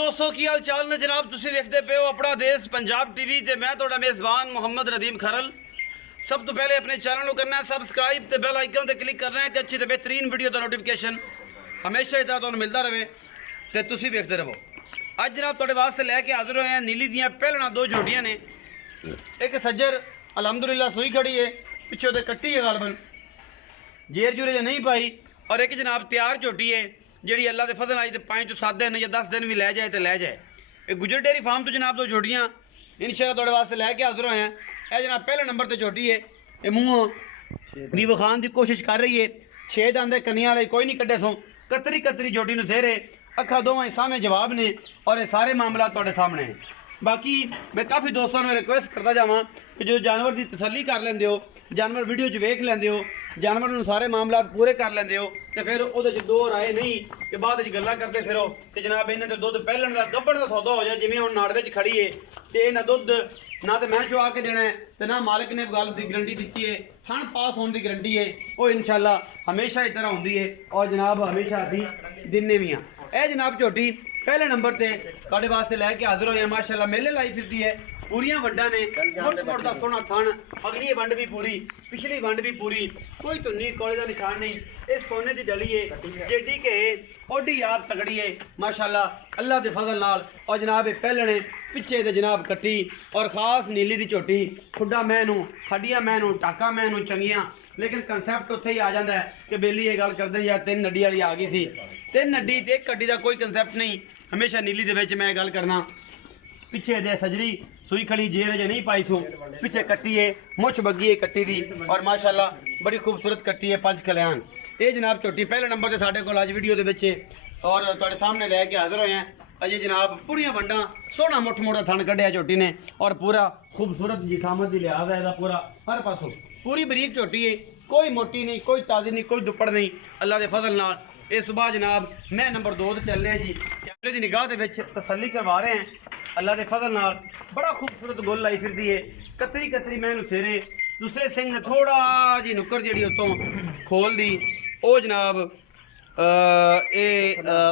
दोस्तों की हाल चाल ने जनाब तुसीं देखते पे हो अपना देश पंजाब टीवी ते मैं तुहाडा मेज़बान मोहम्मद नदीम खरल। सब तो पहले अपने चैनल को करना है सबसक्राइब ते बेल आइकन ते क्लिक करना है कि अच्छी ते बेहतरीन वीडियो का नोटिफिकेशन हमेशा इस तरह तुहानूं मिलता रहे ते तुसीं देखते रहो। अज जनाब तुहाडे वास्ते लैके हाजिर होए हैं नीली दियां पहलना दो झोटियां ने। एक सज्जर अलहमदुलिल्लाह सूई खड़ी है, पिछे उहदे कट्टी है गालबन जेर जूरे नहीं पाई, और एक जनाब तैयार झोटी है जी अल्लाह के फजल आई तो 5 to 7 दिन या 10 दिन भी लै जाए तो लै जाए। एक गुजर डेयरी फार्म तो जनाब दो झोटियां इंशाअल्लाह तुहाडे वास्ते लैके हाजिर होए हैं। यह जनाब पहले नंबर पर झोटी है, ये मूँहों भी विखाण की कोशिश कर रही है। 6 दंद कनिया वाले कोई नहीं कड्डे सो, कतरी कतरी झोटी नूं सेरे अखा दोवें सामने जवाब ने और ये सारे मामला तुहाडे सामने हैं। बाकी मैं काफ़ी दोस्तों ने रिक्वेस्ट करता जावां कि जो जानवर की तसल्ली कर लेंदे हो, जानवर वीडियो च वेख लेंदे हो, जानवर नूं सारे मामला पूरे कर लेंदे हो तो फिर उहदे च दो राय नहीं कि बाद गल्लां करते फिरो कि जनाब इन्हें तो दुध पहलण का गब्बड़ का सौदा हो जाए। जिवें हुण नाड़ विच खड़ी है तो इन्हें दुध ना तो मैं चुआ के देना है तो ना मालिक ने गल की गारंटी दी है, थन पास होने की गारंटी है। वो इंशाअल्लाह हमेशा इस तरह होंगी है और जनाब हमेशा असीं दिन्ने भी हाँ। यह जनाब झोटी पहले नंबर से तुहाडे वास्ते लैके हाजिर होए हैं। माशाअल्लाह मेले लाई फिरदी है, पूरियां वंडा ने, मुठ मुठ दा सोहना थन, अगली वंड भी पूरी, पिछली वंड भी पूरी, कोई धुन्नी कोले का निशान नहीं। इस सोने की डली है, जेडी के ओडी यार तगड़ी है माशाअल्लाह अल्लाह के फजल नाल। और जनाब ये पहलने पिछे ते जनाब कट्टी और खास नीली की झोटी, खुड्डा मैनू हड्डियां मैनू टाका मैनू चंगियां, लेकिन कंसैप्ट उत्थे ही आ जाता है कि बेली ये गल करते यार 3 नड्डी वाली आ गई सी, 3 नड्डी ते 1 कड्डी का कोई कंसैप्ट नहीं। हमेशा नीली दे विच मैं गल करना पिछे दे सजरी सूई खड़ी जेर जे नहीं पाई सो, पिछे कट्टी है मुछ बग्गी है कट्टी दी और माशाअल्लाह बड़ी खूबसूरत कट्टी है 5 कल्याण। ये जनाब झोटी पहले नंबर से साढ़े को अज वीडियो के और तुहाडे सामने लैके हाजिर होए हैं। अजे जनाब पूरियां वंडा सोहना मुठ मोड़ा थन कढ़िया झोटी ने और पूरा खूबसूरत जिसामत की लिहाज है इसका पूरा हर पासों पूरी बरीक झोटी है, कोई मोटी नहीं, कोई ताज़ी नहीं, कोई दुप्पड़ नहीं अल्लाह के फजल नाल। इस सुबह जनाब मैं नंबर 2 ते चलने जी कैमरे की निगाह के तसल्ली करवा रहे हैं अल्लाह के फजल नाल। बड़ा खूबसूरत गोल लाई फिरदी है, कतरी कतरी मैनू सेरे दूसरे सिंह ने थोड़ा जी नुक्कर जी उतों खोल दी वो जनाब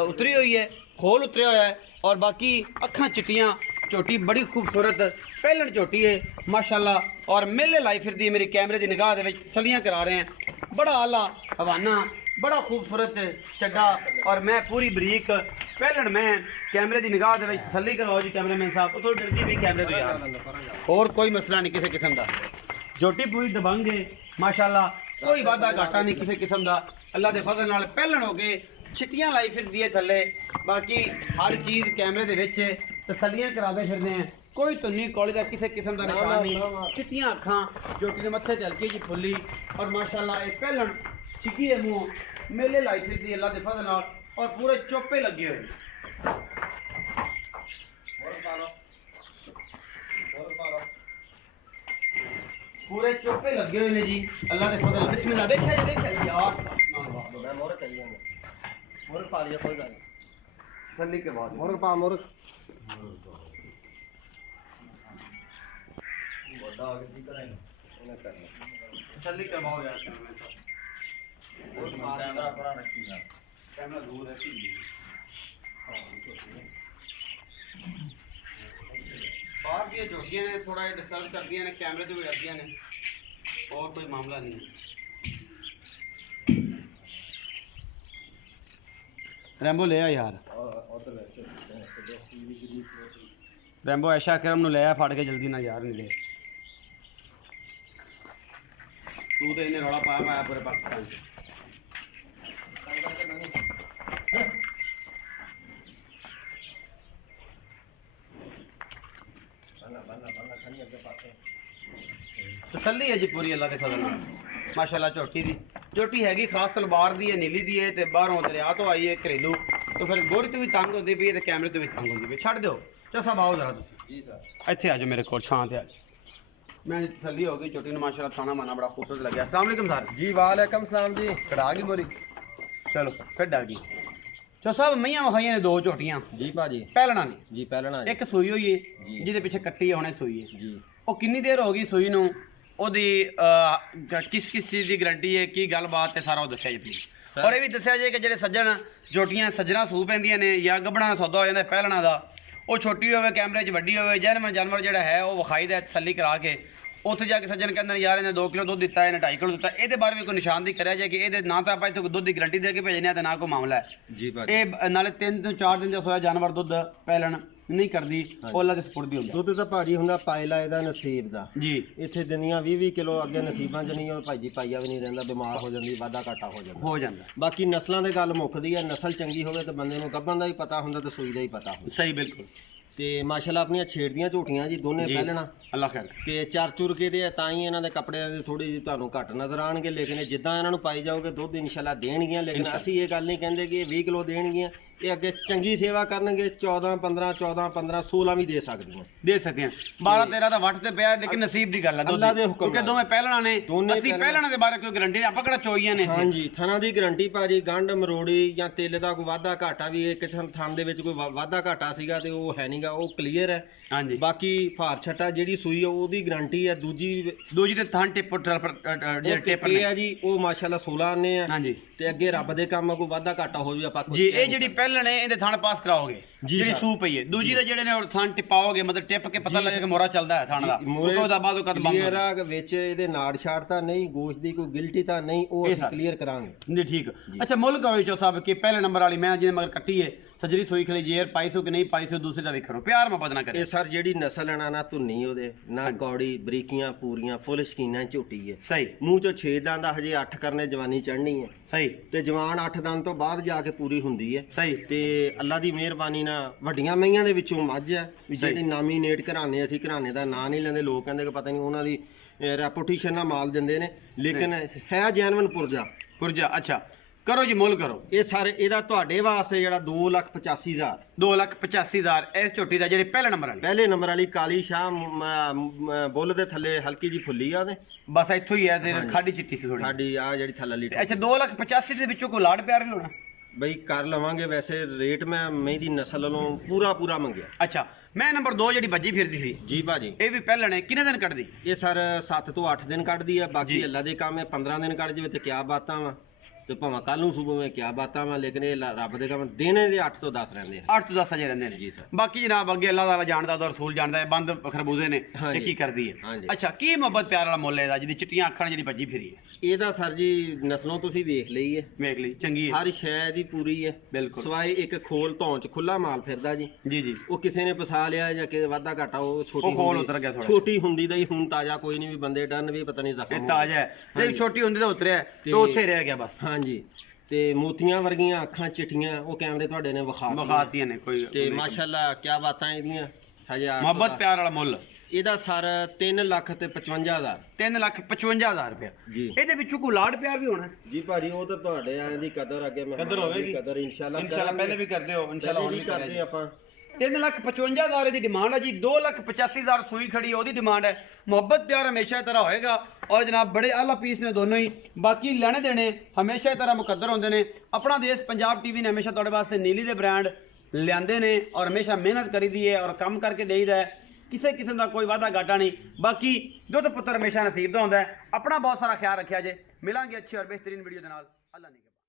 उतरी हुई है, खोल उतरिया हुआ है और बाकी अखां चिट्टियां। झोटी बड़ी खूबसूरत पहलन झोटी है माशाअल्लाह और मेले लाई फिरदी है। मेरी कैमरे की निगाह के तसलियां करा रहे हैं, बड़ा आला हवाना, बड़ा खूबसूरत चड्डा और मैं पूरी बरीक पहलण मैं कैमरे की निगाह के तसली करवाओ जी कैमरामैन साहब। थोड़ी डरदी भी कैमरे तो यार, और कोई मसला नहीं किसी किस्म का। झोटी पूरी दबंग है माशाअल्लाह, कोई वादा घाटा नहीं किसी किस्म का अल्लाह के फजल नाल। पहलण हो गए छिट्टियां लाई फिरदी है थले, बाकी हर चीज़ कैमरे के तसलियां कराते फिरते हैं, कोई धुन्नी कोले का किसी किस्म का निशान नहीं। चिट्टियां अखां झोटी के मत्थे चलकी जी फुली और माशाअल्लाह ये पहलण छिकी है मुँह मेले लाई फिरदी अल्लाह के फजल नाल और पूरे चोपे लगे हुए पूरे चोपे लगे हुए ने जी अल्लाह के फजल। बिस्मिल्लाह देखा जी देखा यार मोर चाहिए मोर पा लिया कोई गल तसल्ली के बाद मोर पा मोर बड़ा आगे जी कराएंगे उन्हें करना तसल्ली करवाओ यार कैमरा पर रखी यार कैमरा दूर है कि बाहर दी झोटियां ने थोड़ा डिस्टर्ब कर दिया ने, कैमरे तो भी डरदियां ने और कोई मामला नहीं है। रैम्बो ले आ यार, रैम्बो ऐशा करम नु ले आ फड़ के जल्दी ना यार, नहीं ले तू तो इन्हें रौला पाया पाया पूरे पाकिस्तान से। तसल्ली है जी पूरी अल्लाह के फजल माशाअल्लाह। झोटी हैगी खास तलवार दी है, नीली दी है, बाहरों दरिया तो आई है घरेलू, तो फिर गोरी तो भी तंग होती पई है, कैमरे तो भी तंग होती पई। छड्ड दो चल साहब आओ जरा तुसीं इत्थे आ जाओ मेरे को छां ते आ जाओ। मैं तसल्ली हो गई झोटी ने माशाअल्लाह, खाना माना बड़ा खूबसूरत लगे। अस्सलाम वालेकुम सर जी वालेकुम सलाम जी। कड़ा गई बोरी, चलो फिर डर गई। चो साहब मैयां वखाइयां ने 2 झोटियां जी भाजी पहलना ने जी पहलना एक सूई हुई है जिहदे पिछे कट्टी हुणे सूई है जी। वो कितनी देर हो गई सूई नूं, ओदी किस किस चीज़ की गारंटी है, की गलबात है, सारा वो दस्या जी प्लीज। ਔਰ ਇਹ ਵੀ ਦੱਸਿਆ ਜੇ ਕਿ ਜਿਹੜੇ ਸੱਜਣ ਝੋਟੀਆਂ ਸੱਜਣਾ ਸੂ ਪੈਂਦੀਆਂ ਨੇ ਜਾਂ ਗੱਭਣਾ ਦਾ ਸੌਦਾ ਹੋ ਜਾਂਦਾ ਪਹਿਲਣਾ ਦਾ, ਉਹ ਛੋਟੀ ਹੋਵੇ ਕੈਮਰੇ 'ਚ ਵੱਡੀ ਹੋਵੇ, ਜੈਨੂਇਨ ਜਾਨਵਰ ਜਿਹੜਾ ਹੈ ਉਹ ਵਿਖਾਈ ਦਾ ਤਸੱਲੀ ਕਰਾ ਕੇ ਉੱਥੇ ਜਾ ਕੇ ਸੱਜਣ ਕਹਿੰਦੇ ਨੇ ਯਾਰ ਇਹਨੇ 2 ਕਿਲੋ ਦੁੱਧ ਦਿੱਤਾ, ਇਹਨੇ 2.5 ਕਿਲੋ ਦਿੱਤਾ, ਇਹਦੇ ਬਾਰੇ ਵੀ ਕੋਈ ਨਿਸ਼ਾਨਦੇਹੀ ਕਰਿਆ ਜਾਏ ਕਿ ਇਹਦੇ ਨਾ ਤਾਂ ਆਪਾਂ ਇੱਥੇ ਕੋਈ ਦੁੱਧ ਦੀ ਗਰੰਟੀ ਦੇ ਕੇ ਭੇਜਨੇ ਆ ਤੇ ਨਾ ਕੋਈ ਮਾਮਲਾ ਹੈ ਜੀ ਭਾਜੀ। ਇਹ ਨਾਲੇ 3 ਤੋਂ 4 ਦਿਨ ਦਾ ਸੋਇਆ ਜਾਨਵਰ ਦੁੱਧ ਪਹਿਲਣ ਨਹੀਂ ਕਰਦੀ, ਉਹ ਅੱਲਾ ਦੇ ਸਪੁਰਦ ਹੀ ਹੁੰਦਾ ਦੁੱਧ ਤਾਂ ਭਾਜੀ ਹੁੰਦਾ ਪਾਇਲਾ ਇਹਦਾ ਨਸੀਬ ਦਾ ਜੀ। ਇੱਥੇ ਦਿਨੀਆਂ 20-20 ਕਿਲੋ ਅੱਗੇ ਨਸੀਬਾਂ 'ਚ ਨਹੀਂ, ਉਹ ਭਾਜੀ ਪਾਈਆ ਵੀ ਨਹੀਂ ਰਹਿੰਦਾ, ਬਿਮਾਰ ਹੋ ਜਾਂਦੀ, ਵਾਧਾ ਘਾਟਾ ਹੋ ਜਾਂਦਾ। ਬਾਕੀ ਨਸਲਾਂ ਦੇ ਗੱਲ ਮੁੱਕਦੀ ਹੈ, ਨਸਲ ਚੰਗੀ ਹੋਵੇ ਤਾਂ ਬੰਦੇ ਨੂੰ ਗੱਭਣ ਦਾ ਵੀ ਪਤਾ ਹੁੰਦਾ ਤੇ ਸੂਈ ਦਾ ਹੀ ਪਤਾ ਹੁੰਦਾ। ਸਹੀ ਬਿਲਕੁਲ। ਤੇ ਮਾਸ਼ਾਅੱਲਾ ਆਪਣੀਆਂ ਛੇੜਦੀਆਂ ਝੂਟੀਆਂ ਜੀ ਦੋਨੇ ਪਹਿਲਣਾ ਅੱਲਾ ਖੈਰ ਤੇ ਚਰ ਚੁਰ ਕੇ ਦੇ ਤਾਂ ਹੀ ਇਹਨਾਂ ਦੇ ਕੱਪੜਿਆਂ ਦੇ ਥੋੜੀ ਜਿਹੀ ਤੁਹਾਨੂੰ ਘੱਟ ਨਜ਼ਰ ਆਣਗੇ, ਲੇਕਿਨ ਜਿੱਦਾਂ ਇਹਨਾਂ ਨੂੰ ਪਾਈ ਜਾਓਗੇ ਦੁੱਧ ਇਨਸ਼ਾਅੱਲਾ ਦੇਣਗੀਆਂ। ਲੇਕਿਨ ਅਸੀਂ ਇਹ ਗੱਲ ਨਹੀਂ ਕਹਿੰਦੇ ਕਿ ਇਹ 20 ਕਿਲੋ ਦੇਣਗੀਆਂ, ਇਹ ਅੱਗੇ ਚੰਗੀ ਸੇਵਾ ਕਰਨਗੇ 14 15 14 15 16 ਵੀ ਦੇ ਸਕਦੀਆਂ, ਦੇ ਸਕਦੇ ਆ। 12 13 ਦਾ ਵੱਟ ਤੇ ਪਿਆ, ਲੇਕਿਨ ਨਸੀਬ ਦੀ ਗੱਲ ਹੈ ਅੱਲਾ ਦੇ ਹੁਕਮ ਕਿਉਂਕਿ ਦੋਵੇਂ ਪਹਿਲਣਾ ਨੇ, ਦੋਨੇ ਅਸੀਂ ਪਹਿਲਣਾ ਦੇ ਬਾਰੇ ਕੋਈ ਗਰੰਟੀ ਨਹੀਂ, ਆਪਾਂ ਕਿਹੜਾ ਚੋਈਆਂ ਨੇ ਇੱਥੇ। ਹਾਂਜੀ ਥਣਾ ਦੀ ਗਰੰਟੀ ਭਾਜੀ, ਗੰਢ ਮਰੋੜੀ ਜਾਂ ਤੇਲੇ ਦਾ ਕੋਈ ਵਾਧਾ ਘਾਟਾ ਵੀ ਇੱਕ ਥਣ ਦੇ ਵਿੱਚ ਕੋਈ ਵਾਧਾ ਘਾਟਾ ਸੀਗਾ ਤੇ ਉਹ ਹੈ ਨਹੀਂਗਾ, ਉਹ ਕਲੀਅਰ ਹੈ। ਹਾਂਜੀ ਬਾਕੀ ਭਾਰ ਛੱਟਾ ਜਿਹੜੀ ਸੂਈ ਆ ਉਹਦੀ ਗਰੰਟੀ ਹੈ। ਦੂਜੀ ਤੇ ਥਣ ਟਿਪ ਜਿਹੜੇ ਟੇਪਰ ਇਹ ਆ ਜੀ ਉਹ ਮਾਸ਼ਾਅੱਲਾ 16 ਆਨੇ ਆ। ਹਾਂਜੀ ਤੇ ਅੱਗੇ ਰੱਬ ਦੇ ਕੰਮ ਕੋਈ ਵਾਧਾ ਘਾਟਾ ਹੋ ਜਾਵੇ ਆਪਾਂ ਜੀ। ਇਹ ਜਿਹੜੀ ਪਹਿਲਣ ਹੈ ਇਹਦੇ ਥਣ ਪਾਸ ਕਰਾਓਗੇ ਜਿਹੜੀ ਸੂ ਪਈ ਹੈ, ਦੂਜੀ ਦੇ ਜਿਹੜੇ ਨੇ ਉਹ ਥਣ ਟਿਪਾਓਗੇ, ਮਤਲਬ ਟਿਪ ਕੇ ਪਤਾ ਲੱਗੇ ਕਿ ਮੋਰਾ ਚੱਲਦਾ ਹੈ ਥਣ ਦਾ, ਉਹ ਦਾ ਬਾਅਦ ਉਹ ਕਦ ਬੰਦ ਕਲੀਅਰ ਆ ਕਿ ਵਿੱਚ ਇਹਦੇ ਨਾੜ ਛਾੜ ਤਾਂ ਨਹੀਂ, ਗੋਸ਼ਤ ਦੀ ਕੋਈ ਗਿਲਟੀ ਤਾਂ ਨਹੀਂ, ਉਹ ਅਸੀਂ ਕਲੀਅਰ ਕਰਾਂਗੇ। ਜੀ ਠੀਕ। ਅੱਛਾ ਮੁੱਲ ਕਰੋ ਚੋ ਸਾਹਿਬ ਕਿ ਪਹਿਲੇ ਨੰਬਰ ਵਾਲੀ ਮੈਂ ਜਿਹਦੇ ਮਗਰ ਕੱਟੀ ਹੈ ਸਜਰੀ ਸੋਈ ਖਲੀ ਜੇਰ ਪਾਈ ਸੋ ਕਿ ਨਹੀਂ ਪਾਈ ਸੋ, ਦੂਸਰੇ ਦਾ ਵੇਖੋ ਪਿਆਰ ਮੁਹੱਬਤ ਨਾ ਕਰੇ। ਇਹ ਸਰ ਜਿਹੜੀ ਨਸਲ ਹੈ ਨਾ ਧੁੰਨੀ ਉਹਦੇ ਨਾ ਕੌੜੀ, ਬਰੀਕੀਆਂ ਪੂਰੀਆਂ ਫੁੱਲ ਸ਼ਕੀਨਾਂ ਝੋਟੀ ਹੈ। ਸਹੀ। ਮੂੰਹ ਚੋਂ 6 ਦੰਦ ਹਜੇ 8 ਕਰਨੇ, ਜਵਾਨੀ ਚੜ੍ਹਨੀ ਹੈ। ਸਹੀ। ਤੇ ਜਵਾਨ 8 ਦੰਦ ਤੋਂ ਬਾਅਦ ਜਾ ਕੇ ਪੂਰੀ ਹੁੰਦੀ ਹੈ। ਸਹੀ। ਤੇ ਅੱਲਾ ਦੀ ਮਿਹਰਬਾਨੀ ਨਾਲ ਵੱਡੀਆਂ ਮਈਆਂ ਦੇ ਵਿੱਚੋਂ ਮੱਝ ਹੈ ਵੀ ਜਿਹੜੀ ਨਾਮੀਨੇਟ ਘਰਾਣੇ, ਅਸੀਂ ਘਰਾਣੇ ਦਾ ਨਾਂ ਨਹੀਂ ਲੈਂਦੇ, ਲੋਕ ਕਹਿੰਦੇ ਕਿ ਪਤਾ ਨਹੀਂ ਉਹਨਾਂ ਦੀ ਰੈਪੂਟੇਸ਼ਨ ਨਾਲ ਮਾਲ ਦਿੰਦੇ ਨੇ, ਲੇਕਿਨ ਹੈ ਜੈਨੂਇਨ ਪੁਰਜਾ। ਅੱਛਾ ਕਰੋ ਜੀ ਮੁੱਲ ਕਰੋ। ਇਹ ਸਾਰੇ ਇਹਦਾ ਤੁਹਾਡੇ ਵਾਸਤੇ ਜਿਹੜਾ 2,85,000 2,85,000 ਇਸ ਝੋਟੀ ਦਾ ਜਿਹੜੇ ਪਹਿਲੇ ਨੰਬਰ ਵਾਲੀ, ਪਹਿਲੇ ਨੰਬਰ ਵਾਲੀ ਕਾਲੀ ਸ਼ਾਹ ਬੁੱਲ ਦੇ ਥੱਲੇ ਹਲਕੀ ਜੀ ਫੁੱਲੀ ਆ ਉਹਦੇ, ਬਸ ਇੱਥੋਂ ਹੀ ਹੈ ਤੇ ਖਾਡੀ ਚਿੱਟੀ ਸੀ ਥੋੜੀ ਸਾਡੀ ਆ ਜਿਹੜੀ ਥੱਲੇ। ਅੱਛਾ 2,85,000 ਦੇ ਵਿੱਚੋਂ ਕੋਈ ਲਾੜ ਪਿਆਰ ਵੀ ਹੋਣਾ ਬਈ ਕਰ ਲਵਾਂਗੇ। ਵੈਸੇ ਰੇਟ ਮੈਂ ਮਹੀਂ ਦੀ ਨਸਲ ਵੱਲੋਂ ਪੂਰਾ ਮੰਗਿਆ। ਅੱਛਾ ਮੈਂ ਨੰਬਰ 2 ਜਿਹੜੀ ਬੱਜੀ ਫਿਰਦੀ ਸੀ ਜੀ ਭਾਜੀ, ਇਹ ਵੀ ਪਹਿਲਣ ਹੈ, ਕਿੰਨੇ ਦਿਨ ਕੱਢਦੀ? ਇਹ ਸਰ 7 ਤੋਂ 8 ਦਿਨ ਕੱਢਦੀ ਆ। ਬਾਕੀ ਅੱਲਾ ਦੇ ਕੰਮ ਹੈ, 15 ਦਿਨ ਕੱਢ ਜਾਵੇ ਤੇ ਕਿਆ ਬਾਤਾਂ ਵਾ, ਤੇ ਭਾਵੇਂ ਕੱਲ ਨੂੰ ਸੂਬੇ ਵਿੱਚ ਕਿਆ ਬਾਤਾਂ ਵਾ, ਲੇਕਿਨ ਇਹ ਰੱਬ ਦੇ ਕੰਮ ਦਿਨੇ ਦੇ 8 ਤੋਂ 10 ਰਹਿੰਦੇ ਆ। 8 ਤੋਂ 10 ਅਜੇ ਰਹਿੰਦੇ ਨੇ ਜੀ ਸਰ। ਬਾਕੀ ਜਨਾਬ ਅੱਗੇ ਅੱਲਾਹ ਤਾਲਾ ਜਾਣਦਾ ਤੇ ਰਸੂਲ ਜਾਣਦਾ ਹੈ, ਬੰਦ ਖਰਬੂਜ਼ੇ ਨੇ ਤੇ ਕੀ ਕਰਦੀ ਹੈ। ਅੱਛਾ ਕੀ ਮੁਹੱਬਤ ਪਿਆਰ ਵਾਲਾ ਮੁੱਲ ਇਹਦਾ ਜਿਹਦੀ ਚਿੱਟੀਆਂ ਅੱਖਾਂ ਜਿਹੜੀ ਭੱਜੀ ਫਿਰੀ ਹੈ? ਇਹਦਾ ਸਰ ਜੀ ਨਸਲੋਂ ਤੁਸੀਂ ਵੇਖ ਲਈ ਹੈ, ਵੇਖ ਲਈ ਚੰਗੀ ਹੈ, ਹਰ ਸ਼ੈ ਦੀ ਪੂਰੀ ਹੈ ਬਿਲਕੁਲ। ਸਵਾਈ ਇੱਕ ਖੋਲ ਧੌਣ ਚ ਖੁੱਲਾ ਮਾਲ ਫਿਰਦਾ ਜੀ। ਜੀ ਉਹ ਕਿਸੇ ਨੇ ਫਸਾ ਲਿਆ ਜਾਂ ਕਿ ਵਾਧਾ ਘਾਟਾ ਉਹ ਖੋਲ ਉਤਰ ਗਿਆ ਥੋੜਾ, ਛੋਟੀ ਹੁੰਦੀ ਦਾ ਹੀ ਹੁਣ ਤਾਜ਼ਾ ਕੋਈ ਨਹੀਂ, ਵੀ ਬੰਦੇ ਡਰਨ ਵੀ ਪਤਾ ਨਹੀਂ ਜ਼ਖਮ ਇਹ ਤਾਜ਼ਾ ਹੈ, ਇਹ ਛੋਟੀ ਹੁੰਦੀ ਤਾਂ ਉਤਰਿਆ ਤੇ ਉੱਥੇ ਰਹਿ ਗਿਆ ਬਸ। ਹਾਂਜੀ ਤੇ ਮੋਤੀਆਂ ਵਰਗੀਆਂ ਅੱਖਾਂ ਚਿੱਟੀਆਂ, ਉਹ ਕੈਮਰੇ ਤੁਹਾਡੇ ਨੇ ਵਿਖਾਤੀਆਂ ਨੇ ਕੋਈ ਤੇ ਮਾਸ਼ਾਅੱਲਾ ਕਿਆ ਬਾਤਾਂ ਇਹਦੀਆਂ। ਹਜੇ ਮੁਹੱਬਤ ਪਿਆਰ ਵਾਲਾ ਮੁੱਲ ਇਹਦਾ ਸਰ 3,55,000 3,55,000 ਰੁਪਏ ਜੀ। ਇਹਦੇ ਵਿੱਚੋਂ ਕੋਈ ਲਾੜ ਪਿਆਰ ਵੀ ਹੋਣਾ ਜੀ ਭਾਜੀ, ਉਹ ਤਾਂ ਤੁਹਾਡੇ ਆਂ ਦੀ ਕਦਰ ਅੱਗੇ ਮੈਂ ਕਦਰ ਹੋਵੇਗੀ, ਕਦਰ ਇਨਸ਼ਾਅੱਲਾ ਪਹਿਲੇ ਵੀ ਕਰਦੇ ਹੋ, ਇਨਸ਼ਾਅੱਲਾ ਹੁਣ ਵੀ ਕਰਦੇ ਆਪਾਂ। 3,55,000 ਦੀ ਡਿਮਾਂਡ ਹੈ ਜੀ। 2,85,000 ਸੂਈ ਖੜੀ ਉਹਦੀ ਡਿਮਾਂਡ ਹੈ। ਮੁਹੱਬਤ ਪਿਆਰ ਹਮੇਸ਼ਾ ਤਰ੍ਹਾਂ ਹੋਏਗਾ ਔਰ ਜਨਾਬ ਬੜੇ ਆਲਾ ਪੀਸ ਨੇ ਦੋਨੋਂ ਹੀ। ਬਾਕੀ ਲੈਣੇ ਦੇਣੇ ਹਮੇਸ਼ਾ ਤਰ੍ਹਾਂ ਮੁਕੱਦਰ ਹੁੰਦੇ ਨੇ। ਆਪਣਾ ਦੇਸ਼ ਪੰਜਾਬ ਟੀਵੀ ਨੇ ਹਮੇਸ਼ਾ ਤੁਹਾਡੇ ਵਾਸਤੇ ਨੀਲੀ ਦੇ ਬ੍ਰਾਂਡ ਲਿਆਂਦੇ ਨੇ ਔਰ ਹਮੇਸ਼ਾ ਮਿਹਨਤ ਕਰੀਦੀ ਹੈ ਔਰ ਕੰਮ ਕਰਕੇ ਦੇਈਦਾ ਹੈ। ਕਿਸੇ ਕਿਸਮ ਦਾ ਕੋਈ ਵਾਧਾ ਘਾਟਾ ਨਹੀਂ। ਬਾਕੀ ਦੁੱਧ ਪੁੱਤਰ ਹਮੇਸ਼ਾ ਨਸੀਬ ਦਾ ਹੁੰਦਾ ਹੈ। ਆਪਣਾ ਬਹੁਤ ਸਾਰਾ ਖਿਆਲ ਰੱਖਿਆ ਜੇ। ਮਿਲਾਂਗੇ ਅੱਛੀ ਔਰ ਬਿਹਤਰੀਨ ਵੀਡੀਓ ਦੇ ਨਾਲ। ਅੱਲਾ ਨਿਗਰਾਨ।